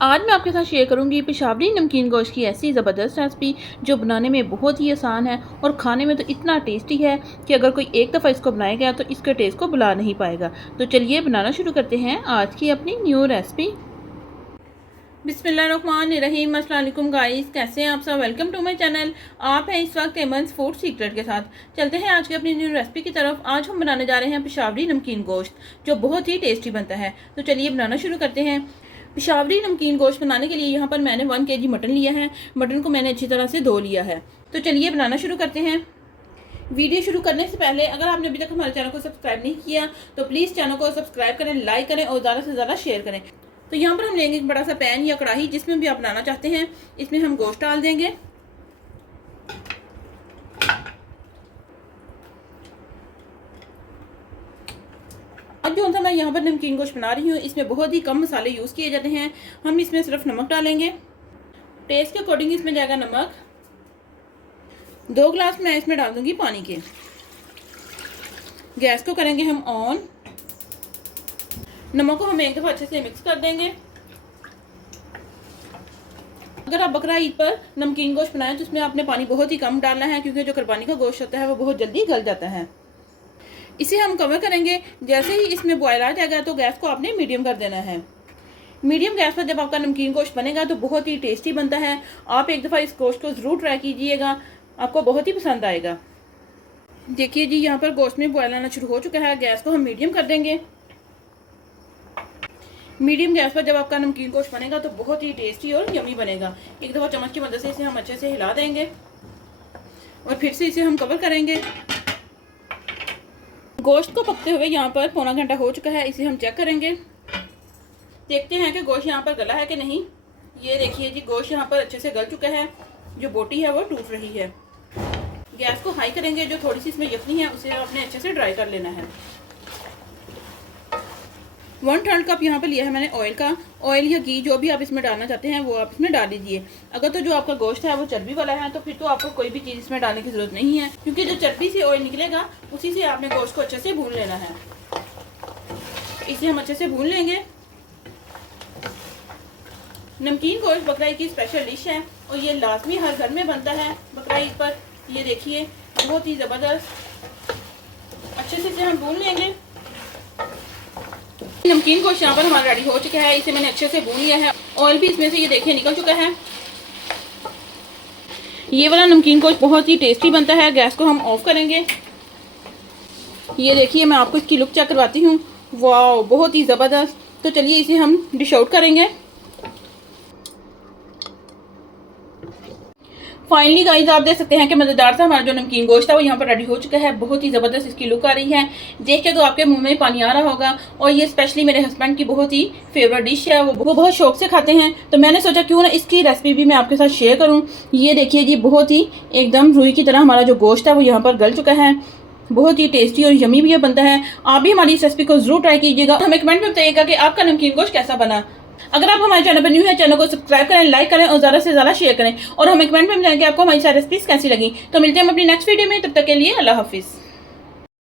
आज मैं आपके साथ शेयर करूंगी पेशावरी नमकीन गोश्त की ऐसी ज़बरदस्त रेसिपी जो बनाने में बहुत ही आसान है और खाने में तो इतना टेस्टी है कि अगर कोई एक दफ़ा इसको बनाएगा तो इसके टेस्ट को भुला नहीं पाएगा। तो चलिए बनाना शुरू करते हैं आज की अपनी न्यू रेसिपी। बिस्मिल्लाहिर्रहमानिर्रहीम। अस्सलाम वालेकुम गाइस, कैसे हैं आप सब। Welcome to my channel. आप हैं इस वक्त एमन्स फूड सीक्रेट के साथ। चलते हैं आज की अपनी न्यू रेसिपी की तरफ। आज हम बनाने जा रहे हैं पेशावरी नमकीन गोश्त जो बहुत ही टेस्टी बनता है। तो चलिए बनाना शुरू करते हैं। पेशावरी नमकीन गोश्त बनाने के लिए यहाँ पर मैंने 1 kg मटन लिया है। मटन को मैंने अच्छी तरह से धो लिया है। तो चलिए बनाना शुरू करते हैं। वीडियो शुरू करने से पहले अगर आपने अभी तक हमारे चैनल को सब्सक्राइब नहीं किया तो प्लीज़ चैनल को सब्सक्राइब करें, लाइक करें और ज़्यादा से ज़्यादा शेयर करें। तो यहाँ पर हम लेंगे एक बड़ा सा पैन या कढ़ाई, जिसमें भी आप बनाना चाहते हैं। इसमें हम गोश्त डाल देंगे। अब जो सा मैं यहाँ पर नमकीन गोश्त बना रही हूँ, इसमें बहुत ही कम मसाले यूज़ किए जाते हैं। हम इसमें सिर्फ नमक डालेंगे, टेस्ट के अकॉर्डिंग इसमें जाएगा नमक। 2 गिलास मैं इसमें डाल दूंगी पानी के। गैस को करेंगे हम ऑन। नमक को हम एक दफ़ा अच्छे से मिक्स कर देंगे। अगर आप बकरा ईद पर नमकीन गोश्त बनाएं तो उसमें आपने पानी बहुत ही कम डालना है, क्योंकि जो कुर्बानी का गोश्त होता है वो बहुत जल्दी गल जाता है। इसे हम कवर करेंगे। जैसे ही इसमें बॉयल आ जाएगा तो गैस को आपने मीडियम कर देना है। मीडियम गैस पर जब आपका नमकीन गोश्त बनेगा तो बहुत ही टेस्टी बनता है। आप एक दफ़ा इस गोश्त को ज़रूर ट्राई कीजिएगा, आपको बहुत ही पसंद आएगा। देखिए जी, यहाँ पर गोश्त में बॉयल आना शुरू हो चुका है। गैस को हम मीडियम कर देंगे। मीडियम गैस पर जब आपका नमकीन गोश्त बनेगा तो बहुत ही टेस्टी और यमी बनेगा। एक दफ़ा चम्मच की मदद से इसे हम अच्छे से हिला देंगे और फिर से इसे हम कवर करेंगे। गोश्त को पकते हुए यहाँ पर पौना घंटा हो चुका है। इसे हम चेक करेंगे, देखते हैं कि गोश्त यहाँ पर गला है कि नहीं। ये देखिए जी, गोश्त यहाँ पर अच्छे से गल चुका है। जो बोटी है वो टूट रही है। गैस को हाई करेंगे। जो थोड़ी सी इसमें यखनी है उसे आपने अच्छे से ड्राई कर लेना है। 1/3 कप यहाँ पर लिया है मैंने ऑयल का। ऑयल या घी जो भी आप इसमें डालना चाहते हैं वो आप इसमें डाल दीजिए। अगर तो जो आपका गोश्त है वो चर्बी वाला है तो फिर तो आपको कोई भी चीज़ इसमें डालने की ज़रूरत नहीं है, क्योंकि जो चर्बी से ऑयल निकलेगा उसी से आपने गोश्त को अच्छे से भून लेना है। इसे हम अच्छे से भून लेंगे। नमकीन गोश्त बकरा ईद की स्पेशल डिश है और ये लाजमी हर घर में बनता है बकरा ईद पर। ये देखिए, बहुत ही ज़बरदस्त। अच्छे से इसे हम भून लेंगे। नमकीन गोश्त यहाँ पर हमारा रेडी हो चुका है। इसे मैंने अच्छे से भून लिया है। ऑयल भी इसमें से ये देखिए निकल चुका है। ये वाला नमकीन गोश्त बहुत ही टेस्टी बनता है। गैस को हम ऑफ करेंगे। ये देखिए, मैं आपको इसकी लुक चेक करवाती हूँ। वाह, बहुत ही ज़बरदस्त। तो चलिए इसे हम डिश आउट करेंगे। फाइनली गाइस, आप देख सकते हैं कि मज़ेदार सा हमारा जो नमकीन गोश्त है वो यहाँ पर रेडी हो चुका है। बहुत ही ज़बरदस्त इसकी लुक आ रही है। देख के तो आपके मुंह में पानी आ रहा होगा। और ये स्पेशली मेरे हस्बैंड की बहुत ही फेवरेट डिश है। वो बहुत शौक से खाते हैं, तो मैंने सोचा क्यों ना इसकी रेसिपी भी मैं आपके साथ शेयर करूँ। ये देखिए जी, बहुत ही एकदम रुई की तरह हमारा जो गोश्त है वो यहाँ पर गल चुका है। बहुत ही टेस्टी और यमी भी बनता है। आप भी हमारी इस रेसिपी को जरूर ट्राई कीजिएगा। हमें कमेंट में बताइएगा कि आपका नमकीन गोश्त कैसा बना। अगर आप हमारे चैनल पर न्यू है, चैनल को सब्सक्राइब करें, लाइक करें और ज़्यादा से ज़्यादा शेयर करें। और हमें कमेंट में बताएं कि आपको हमारी सारी रेसिपीज कैसी लगी। तो मिलते हैं हम अपनी नेक्स्ट वीडियो में। तब तक के लिए अल्लाह हाफिज़।